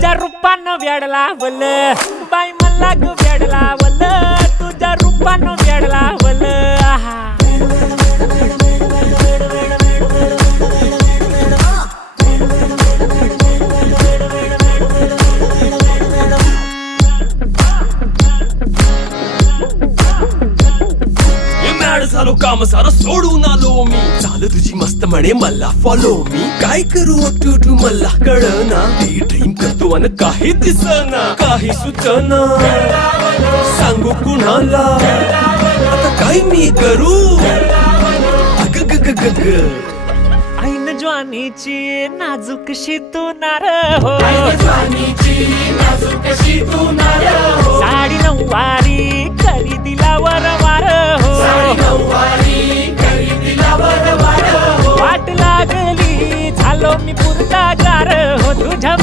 तुझ्या रूपानं वेड लावल बाई मला ग वेड लावल तुझ्या रूपानं वेड लावल आहा झालो काम सारं सोडून आलो मी चाल तुझी मस्त म्हणे मला फॉलो मी काय करू टू मला कळना ती ड्रीम करतो अन काही दिसना काही सुचना सांगू कुणाला आता काय मी करू अग ग ग ग ग ऐन ज्वानीची नाजूकशी तू नार हो साडी नऊवारी करी दिला वरवार हो वाट लागली झालो मी पुरता गार हो तुझ्या